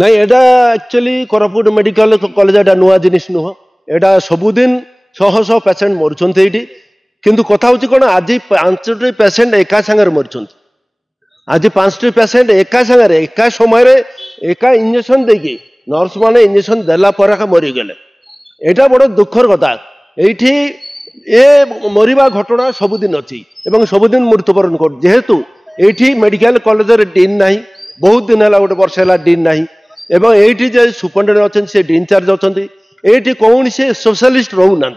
नहीं एटा actually Koraput medical college एटा नुआ जिनिस नुह एटा सबुदिन शह शह पेसेंट मरुंट ये किंतु कथा हूँ कौन आज 5टी पेसेंट एका सांगे मरुंट आज 5टी पेसेंट एका सांगे एका समय एका इंजेक्शन देकी नर्स मैंने इंजेक्शन देला मरीगले यहाँ बड़ दुखर कथा ये ए मरवा घटना सबुदिन अच्छी सबुदिन मृत्युवरण कर जेहेतु ये मेडिकल कॉलेज डीन ना बहुत दिन है गोटे वर्ष है डीन ना एवं ये जो सुपरिटेडेंट अच्छे इंचार्ज अच्छा ये कौन से स्पेशलिस्ट रोना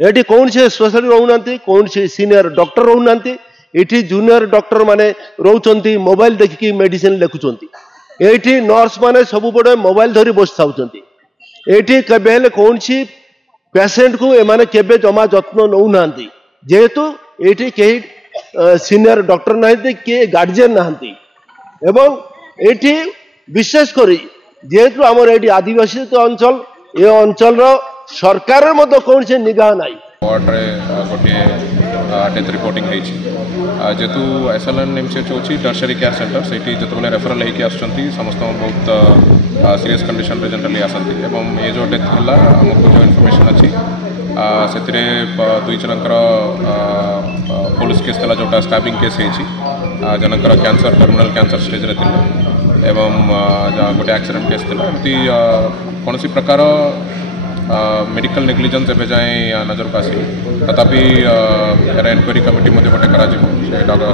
ये कौन से स्पेशलिस्ट रोना कौन से सीनियर डॉक्टर रोना ये जूनियर डॉक्टर माने रोच मोबाइल देखिकी मेडिसिन लिखुंट ये नर्स माने सब बड़े मोबाइल धरी बस था ये कौन सी पेसेंट को एमाने केबे जमा जत्न नौ ना जेहेतु ये कहीं सीनियर डॉक्टर ना किए गार्जियन ना एवं ये विशेषकर जेहेतु आमर ये आदिवासी अंचल ये अंचल सरकार कौन से निगाह ना वार्ड्रे गोटे डेथ रिपोर्टिंग जेहेतु एसएलएन एमसीएच होची टर्शरी केयर सेंटर से जो रेफरल होकर आसुँच समस्त बहुत सीरियस कंडीशन रे जनरली आसती एवं ये जो डेथ है आमको जो इनफॉरमेशन अच्छी से दुई जनकर पुलिस केस था जोटा स्टैबिंग केस होती जनकर कैंसर टर्मिनल कैंसर स्टेज रे एवं गोटे एक्सीडेंट केस था एमती कौन प्रकार मेडिकल नेग्लिजेंस एवं जाए नजर को आसी तथापि यार एनक्वारी कमिटी गोटे कर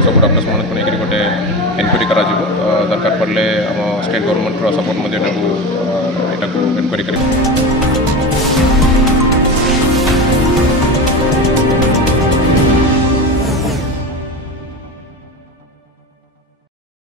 सब डॉक्टर्स मान को लेकर गोटे एनक्वारी कर दरकार पड़े आम स्टेट गवर्नमेंट सपोर्ट एनक्वारी कर